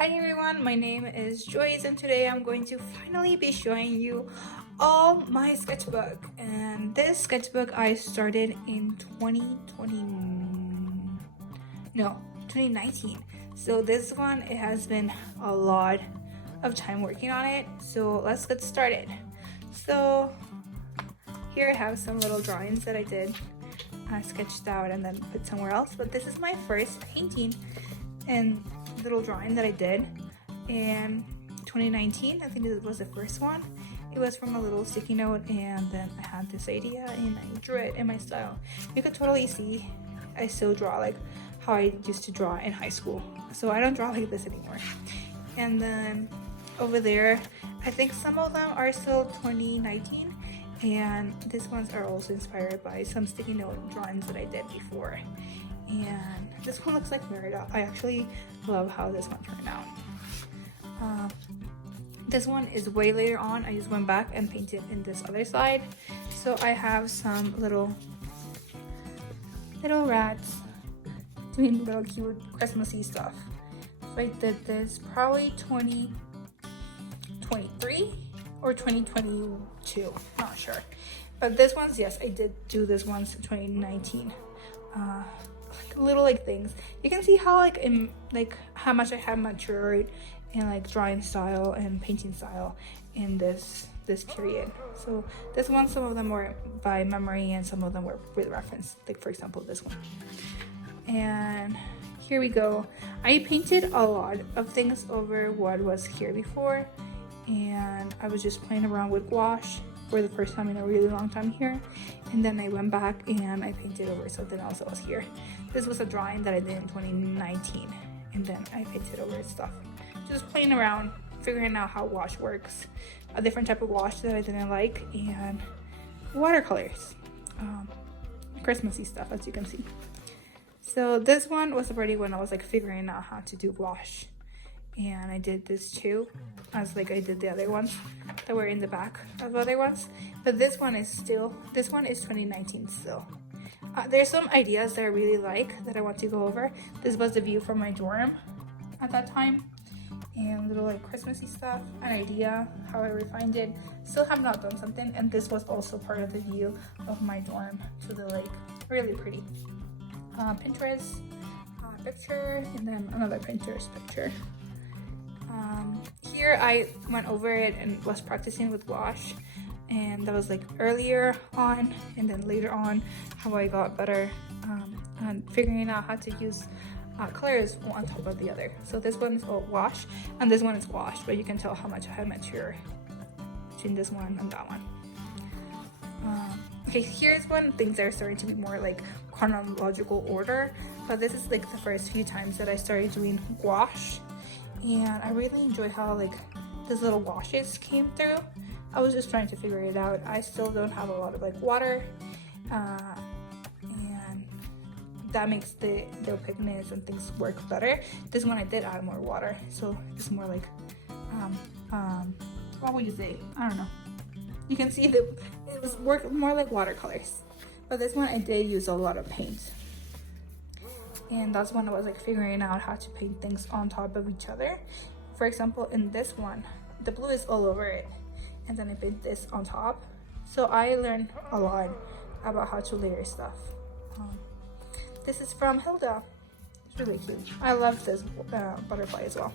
Hi everyone, my name is Joyce and today I'm going to finally be showing you all my sketchbook. And this sketchbook I started in 2019. So this one, it has been a lot of time working on it. So let's get started. So here I have some little drawings that I did. I sketched out and then put somewhere else, but this is my first painting and little drawing that I did in 2019. I think it was the first one. It was from a little sticky note, and then I had this idea and I drew it in my style. You could totally see I still draw like how I used to draw in high school, so I don't draw like this anymore. And then over there, I think some of them are still 2019, and these ones are also inspired by some sticky note drawings that I did before. And this one looks like Merida. I actually love how this one turned out. This one is way later on. I just went back and painted in this other side. So I have some little rats doing little cute Christmassy stuff. So I did this probably 2023 or 2022, not sure. But this one's, yes, I did do this once in 2019. Little like things. You can see how how much I have matured in like drawing style and painting style in this period. So this one, some of them were by memory and some of them were with reference, like for example this one. And here we go. I painted a lot of things over what was here before, and I was just playing around with gouache for the first time in a really long time here, and then I went back and I painted over something else that was here. This was a drawing that I did in 2019, and then I painted over stuff, just playing around, figuring out how gouache works, a different type of gouache that I didn't like, and watercolors, Christmassy stuff, as you can see. So this one was already when I was like figuring out how to do gouache, and I did this too, as like I did the other ones that were in the back of other ones. But this one is 2019 still. There's some ideas that I really like that I want to go over. This was the view from my dorm at that time, and little like Christmassy stuff, an idea, how I refined it. Still have not done something, and this was also part of the view of my dorm to the lake. Really pretty. Pinterest picture, and then another Pinterest picture. Here I went over it and was practicing with gouache, and that was like earlier on, and then later on how I got better and figuring out how to use colors one on top of the other. So this one is all gouache and this one is gouache, but you can tell how much I have matured between this one and that one. Okay, here's when things are starting to be more like chronological order, but this is like the first few times that I started doing gouache, and I really enjoy how like these little washes came through. I was just trying to figure it out. I still don't have a lot of like water, and that makes the opaqueness and things work better. This one I did add more water, so it's more like what would you say? I don't know. You can see that it was more like watercolors, but this one I did use a lot of paint, and that's when I was like figuring out how to paint things on top of each other. For example, in this one, the blue is all over it, and then I paint this on top. So I learned a lot about how to layer stuff. This is from Hilda. It's really cute. I love this butterfly as well.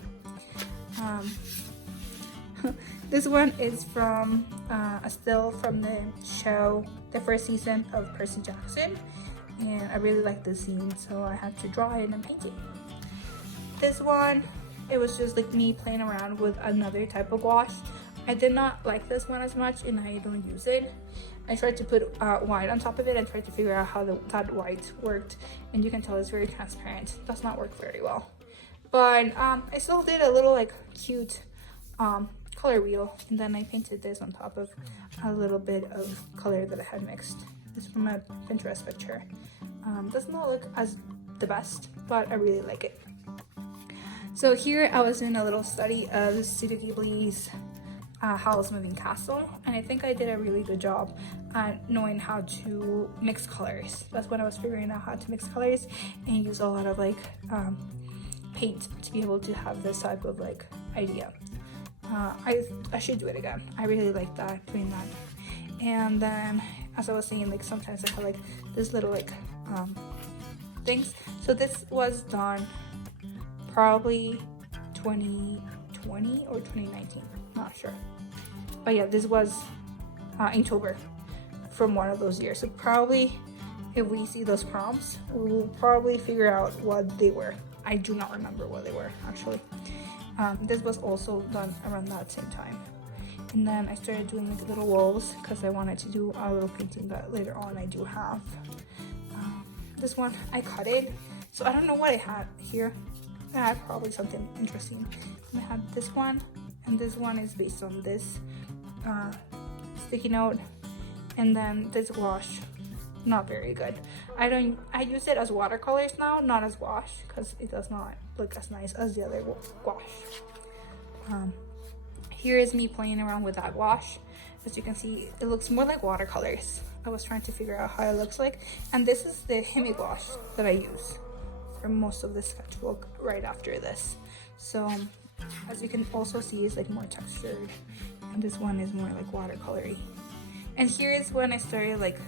This one is from a still from the show, the first season of Percy Jackson, and I really like this scene, so I had to draw it and paint it. This one, it was just like me playing around with another type of gouache. I did not like this one as much, and I don't use it. I tried to put white on top of it and tried to figure out how that white worked, and you can tell it's very transparent. It does not work very well, but I still did a little like cute color wheel, and then I painted this on top of a little bit of color that I had mixed. It's from a Pinterest picture. Does not look as the best, but I really like it. So here I was doing a little study of Studio Ghibli's Howl's Moving Castle, and I think I did a really good job at knowing how to mix colors. That's when I was figuring out how to mix colors and use a lot of like paint to be able to have this type of like idea. I should do it again. I really like that, doing that. And then, as I was saying, like sometimes I have like this little like things. So this was done probably 2020 or 2019, not sure. But yeah, this was Inktober from one of those years. So probably if we see those prompts, we'll probably figure out what they were. I do not remember what they were actually. This was also done around that same time. And then I started doing like little walls because I wanted to do a little painting that later on I do have. This one, I cut it. So I don't know what I had here. I had probably something interesting. And I had this one, and this one is based on this sticky note. And then this gouache, not very good. I use it as watercolors now, not as gouache, because it does not look as nice as the other gouache. Here is me playing around with that gouache. As you can see, it looks more like watercolors. I was trying to figure out how it looks like. And this is the HIMI gouache that I use for most of the sketchbook right after this. So as you can also see, it's like more textured. And this one is more like watercolory. And here is when I started like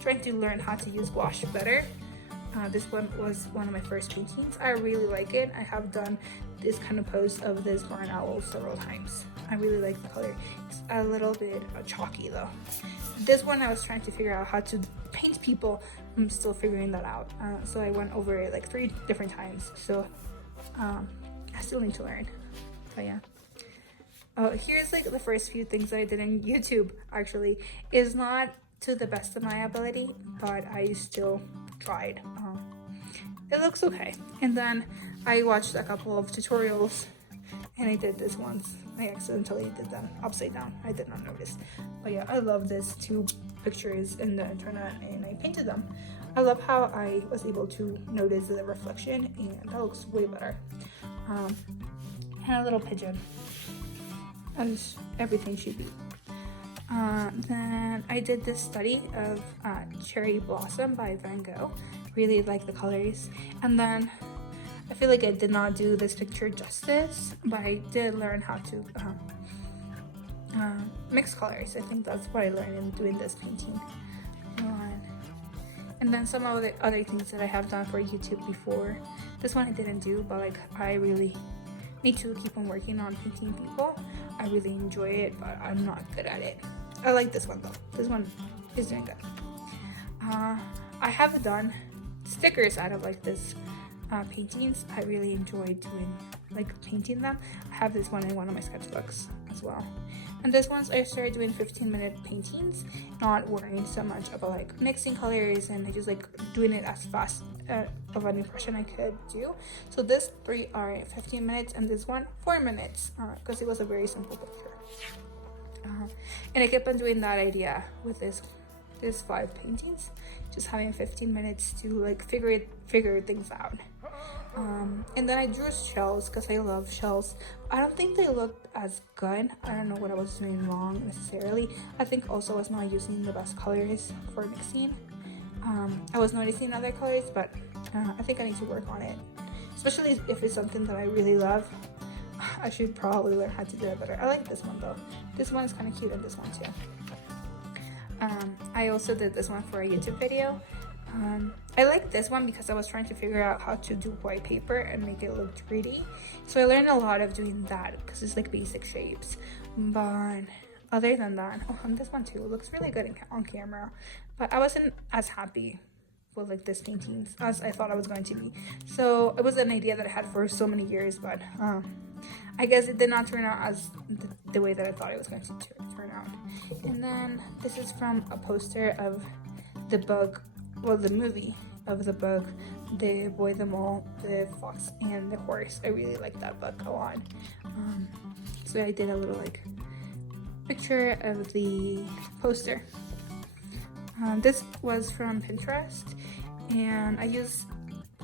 trying to learn how to use gouache better. This one was one of my first paintings. I really like it. I have done this kind of pose of this barn owl several times. I really like the color. It's a little bit chalky though. This one I was trying to figure out how to paint people. I'm still figuring that out. So I went over it like 3 different times. So I still need to learn. But yeah. Here's like the first few things that I did on YouTube. Actually, is not to the best of my ability, but I still tried. It looks okay. And then I watched a couple of tutorials and I did this once. I accidentally did them upside down. I did not notice. But yeah, I love this 2 pictures in the internet and I painted them. I love how I was able to notice the reflection and that looks way better. And a little pigeon, as everything should be. Then I did this study of Cherry Blossom by Van Gogh. Really like the colors. And then I feel like I did not do this picture justice, but I did learn how to mix colors. I think that's what I learned in doing this painting. And then some of the other things that I have done for YouTube before. This one I didn't do, but like I really need to keep on working on painting people. I really enjoy it, but I'm not good at it. I like this one though. This one is doing good. I have done stickers out of like this paintings. I really enjoy doing like painting them. I have this one in one of my sketchbooks as well. And this one's I started doing 15-minute paintings, not worrying so much about like mixing colors and just like doing it as fast of an impression I could do. So this 3 are 15 minutes and this one 4 minutes because it was a very simple picture. And I kept on doing that idea with this 5 paintings, just having 15 minutes to like figure things out. And then I drew shells because I love shells. I don't think they looked as good. I don't know what I was doing wrong necessarily. I think also I was not using the best colors for mixing. I was noticing other colors, but I think I need to work on it, especially if it's something that I really love. I should probably learn how to do it better. I like this one though. This one is kind of cute, and this one too. I also did this one for a YouTube video. I like this one because I was trying to figure out how to do white paper and make it look 3D. So I learned a lot of doing that because it's like basic shapes. But other than that, and this one too looks really good on camera. But I wasn't as happy with like this painting as I thought I was going to be. So it was an idea that I had for so many years, but I guess it did not turn out as the way that I thought it was going to turn out. And then this is from a poster of the book, well, the movie of the book, The Boy, the Mole, the Fox, and the Horse. I really like that book a lot. So I did a little like picture of the poster. This was from Pinterest, and I used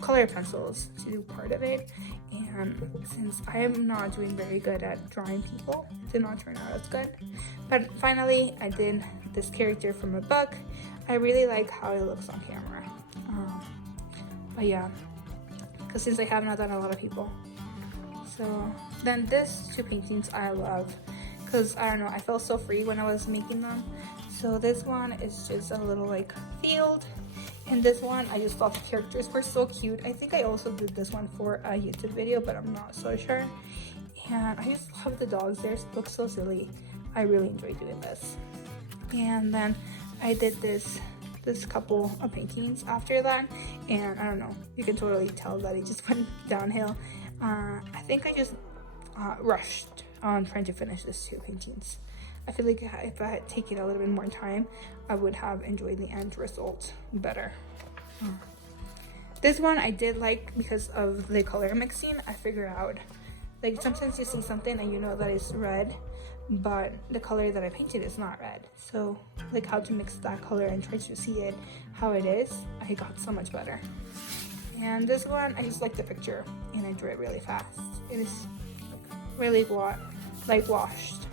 color pencils to do part of it. And since I am not doing very good at drawing people, it did not turn out as good. But finally, I did this character from a book. I really like how it looks on camera. But yeah, because since I have not done a lot of people, So then this two paintings I love because I don't know, I felt so free when I was making them. So this one is just a little like field, and this one I just thought the characters were so cute. I think I also did this one for a YouTube video, but I'm not so sure. And I just love the dogs. They look so silly. I really enjoy doing this. And then I did this couple of paintings after that, and I don't know, you can totally tell that it just went downhill. I think I just rushed on trying to finish these two paintings. I feel like if I had taken a little bit more time, I would have enjoyed the end result better. This one I did like because of the color mixing. I figured out, like, sometimes you see something and you know that it's red, but the color that I painted is not red. So like how to mix that color and try to see it how it is, I got so much better. And this one, I just like the picture and I drew it really fast. It is really like washed.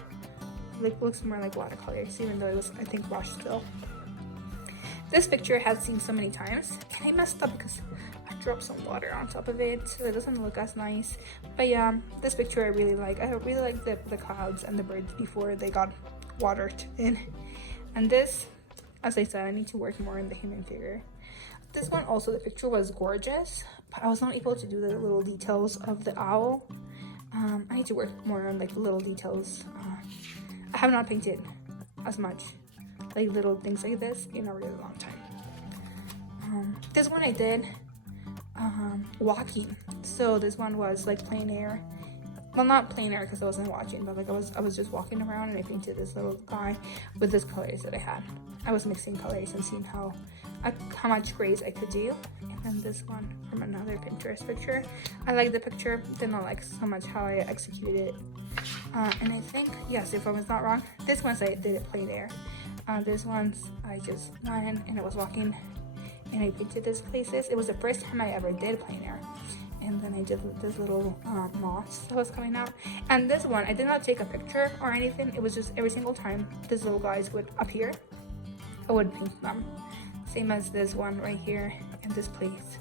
Like looks more like watercolors, even though it was, I think, washed still. This picture I have seen so many times, and I messed up because I dropped some water on top of it, so it doesn't look as nice. But yeah, this picture I really like. I really like the clouds and the birds before they got watered in. And this, as I said, I need to work more on the human figure. This one also, the picture was gorgeous, but I was not able to do the little details of the owl. I need to work more on like the little details. I have not painted as much like little things like this in a really long time. This one I did walking. So this one was like plein air. Well, not plein air because I wasn't watching, but like I was just walking around, and I painted this little guy with these colors that I had. I was mixing colors and seeing how much grays I could do. And then this one from another Pinterest picture. I like the picture, did not like so much how I executed it. And I think, yes, if I was not wrong, this one's I did it plein air. This one's I just went and I was walking and I painted these places. It was the first time I ever did plein air. And then I did this little moss that was coming out. And this one, I did not take a picture or anything. It was just every single time these little guys would appear, I would paint them. Same as this one right here and this place.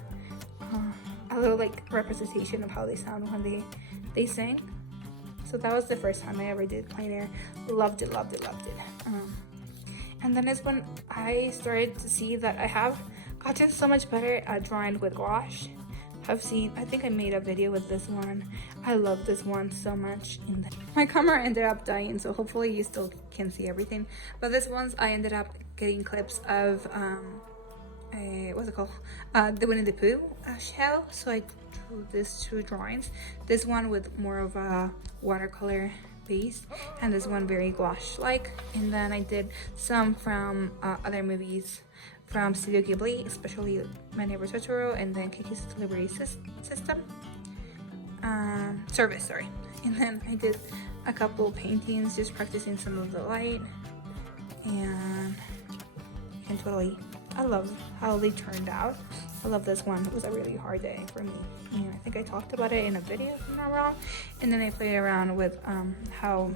A little like representation of how they sound when they sing. So that was the first time I ever did plein air. Loved it, loved it, loved it. And then is when I started to see that I have gotten so much better at drawing with gouache. I think I made a video with this one. I love this one so much. My camera ended up dying, so hopefully you still can see everything. But this one's, I ended up getting clips of, what's it called? The Winnie the Pooh shell. So I drew these two drawings. This one with more of a watercolor base, and this one very gouache-like. And then I did some from other movies from Studio Ghibli, especially My Neighbor Totoro, and then Kiki's Delivery Service, sorry. And then I did a couple paintings, just practicing some of the light, and totally, I love how they turned out. I love this one. It was a really hard day for me, and I think I talked about it in a video if I'm not wrong. And then I played around with how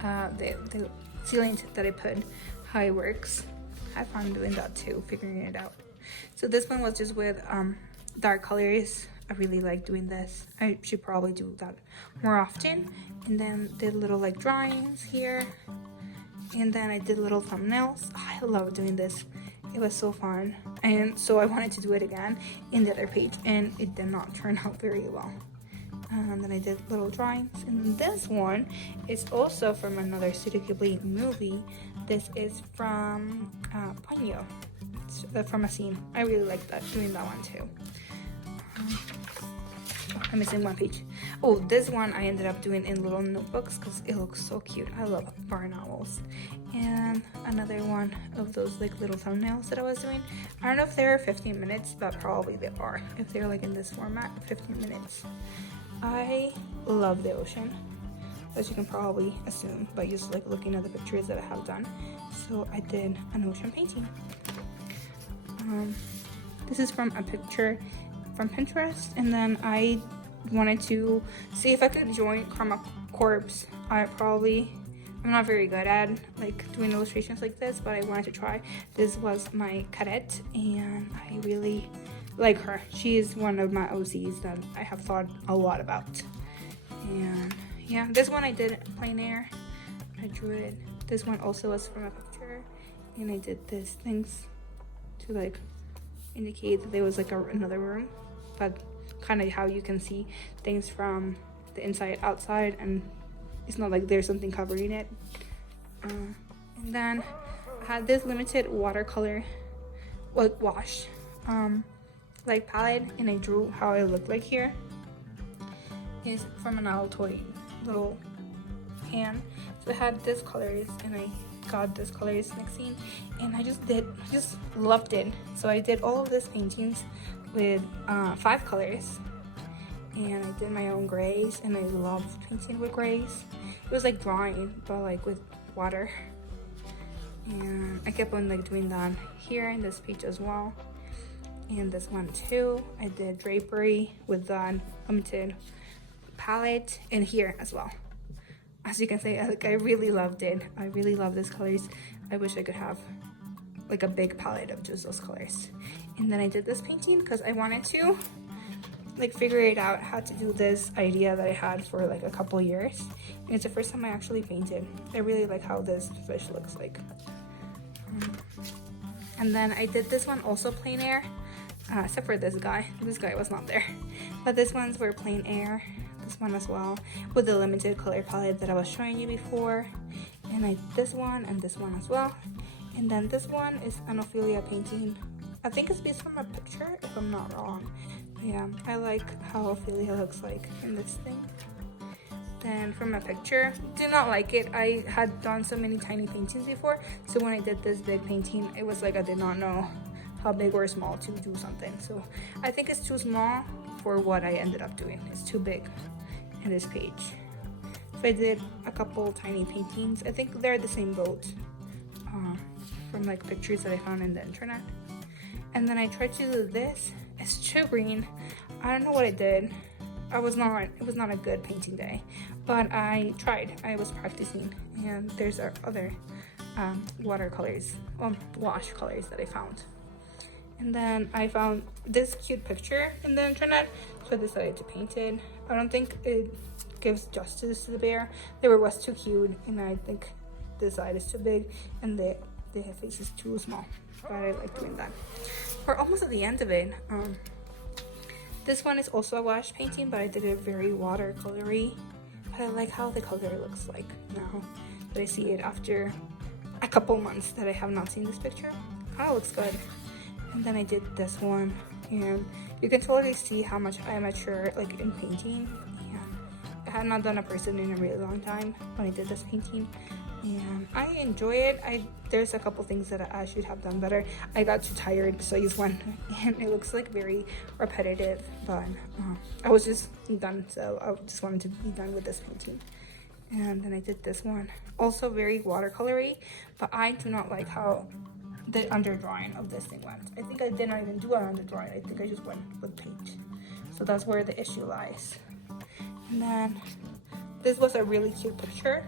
the sealant that I put, how it works. I had fun doing that too, figuring it out. So this one was just with dark colors. I really like doing this. I should probably do that more often. And then did little like drawings here. And then I did little thumbnails. I love doing this. It was so fun. And so I wanted to do it again in the other page, and it did not turn out very well. And then I did little drawings. And this one is also from another Studio Ghibli movie. This is from Ponyo. It's from a scene. I really like that, doing that one too. I'm missing one page. Oh, this one I ended up doing in little notebooks because it looks so cute. I love barn owls. And another one of those like little thumbnails that I was doing. I don't know if they're 15 minutes, but probably they are. If they're like in this format, 15 minutes. I love the ocean, as you can probably assume by just like looking at the pictures that I have done. So I did an ocean painting. This is from a picture from Pinterest, and then I wanted to see if I could join Karma Corpse. I'm not very good at like doing illustrations like this, but I wanted to try. This was my cadet, and I really like her. She is one of my OCs that I have thought a lot about. And yeah, this one I did plein air. I drew it. This one also was from a picture, and I did these things to like indicate that there was like another room, but kind of how you can see things from the inside outside, and it's not like there's something covering it. And then I had this limited watercolor gouache like palette, and I drew how it looked like here. It's from an Altoid little pan. So I had this colors, and I got this colors mixing, and I just loved it. So I did all of these paintings with 5 colors, and I did my own grays, and I loved painting with grays. It was like drawing, but like with water. And I kept on like doing that here in this page as well, and this one too. I did drapery with that limited palette, and here as well. As you can see, I really loved it. I really love these colors. I wish I could have like a big palette of just those colors. And then I did this painting because I wanted to like figure it out how to do this idea that I had for like a couple years. And it's the first time I actually painted. I really like how this fish looks like. And then I did this one also plein air, except for this guy. This guy was not there. But this ones were plein air. This one as well, with the limited color palette that I was showing you before. And I did this one and this one as well. And then this one is an Ophelia painting. I think it's based from a picture, if I'm not wrong. Yeah, I like how Ophelia looks like in this thing. Then from a picture, do not like it. I had done so many tiny paintings before, so when I did this big painting, it was like I did not know how big or small to do something. So I think it's too small for what I ended up doing. It's too big in this page. So I did a couple tiny paintings. I think they're the same boat from like pictures that I found in the internet. And then I tried to do this. It's too green. I don't know what I did. It was not a good painting day, but I tried. I was practicing, and there's other watercolors, wash colors that I found. And then I found this cute picture in the internet, so I decided to paint it. I don't think it gives justice to the bear. The bear was too cute, and I think the side is too big, and the face is too small. But I like doing that. We're almost at the end of it. This one is also a wash painting, but I did it very watercolory. But I like how the color looks like now that I see it after a couple months that I have not seen this picture. Oh, it looks good. And then I did this one, and you can totally see how much I mature like in painting. And I had not done a person in a really long time when I did this painting, and I enjoy it. There's a couple things that I should have done better. I got too tired, so I used one, and it looks like very repetitive, but I was just done, so I just wanted to be done with this painting. And then I did this one, also very watercolory, but I do not like how the underdrawing of this thing went. I think I did not even do an underdrawing. I think I just went with paint. So that's where the issue lies. And then this was a really cute picture,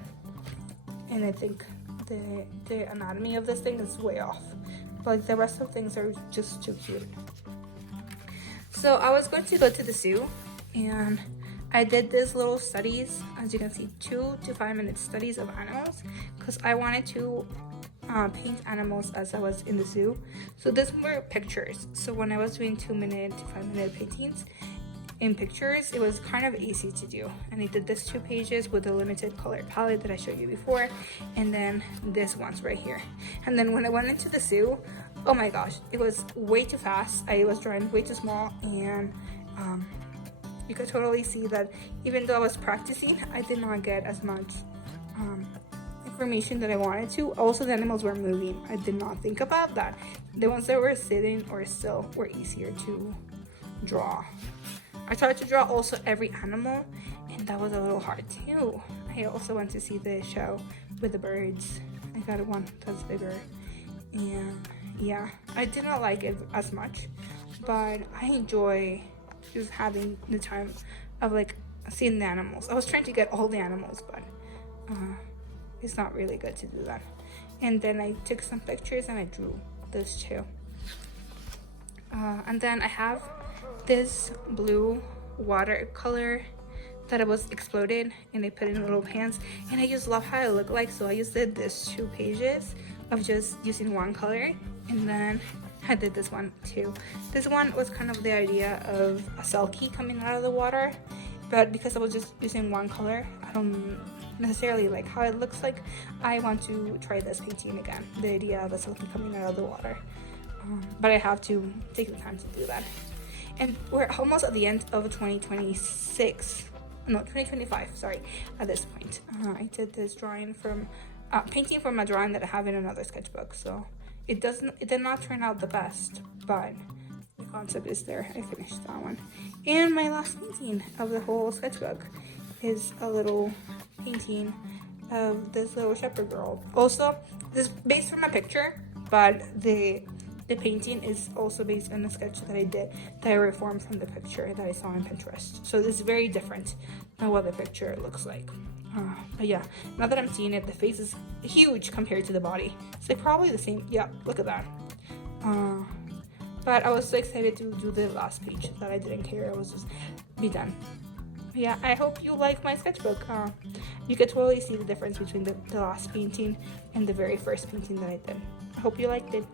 and I think the anatomy of this thing is way off, but like the rest of things are just too cute. So I was going to go to the zoo, and I did these little studies, as you can see, 2 to 5 minute studies of animals, because I wanted to paint animals as I was in the zoo. So these were pictures. So when I was doing 2 minute to 5 minute paintings in pictures, it was kind of easy to do. And I did this 2 pages with a limited color palette that I showed you before, and then this one's right here. And then when I went into the zoo, oh my gosh, it was way too fast. I was drawing way too small, and you could totally see that even though I was practicing, I did not get as much information that I wanted to. Also, the animals were moving. I did not think about that. The ones that were sitting or still were easier to draw. I tried to draw also every animal, and that was a little hard too. I also went to see the show with the birds. I got one that's bigger, and yeah, I did not like it as much, but I enjoy just having the time of like seeing the animals. I was trying to get all the animals, but it's not really good to do that. And then I took some pictures and I drew those two. And then I have this blue watercolor that it was exploded and they put it in little pans, and I just love how it looked like. So I just did this 2 pages of just using one color, and then I did this one too. This one was kind of the idea of a selkie coming out of the water, but because I was just using one color, I don't necessarily like how it looks like. I want to try this painting again, the idea of a selkie coming out of the water, but I have to take the time to do that. And we're almost at the end of 2026. No, 2025, sorry, at this point. I did this drawing from, painting from a drawing that I have in another sketchbook, so it did not turn out the best, but the concept is there. I finished that one. And my last painting of the whole sketchbook is a little painting of this little shepherd girl. Also, this is based from a picture, but the painting is also based on a sketch that I did that I reformed from the picture that I saw on Pinterest. So this is very different than what the picture looks like. But yeah, now that I'm seeing it, the face is huge compared to the body. It's like probably the same. Yeah, look at that. But I was so excited to do the last page that I didn't care. I was just be done. Yeah, I hope you like my sketchbook. You could totally see the difference between the last painting and the very first painting that I did. I hope you liked it.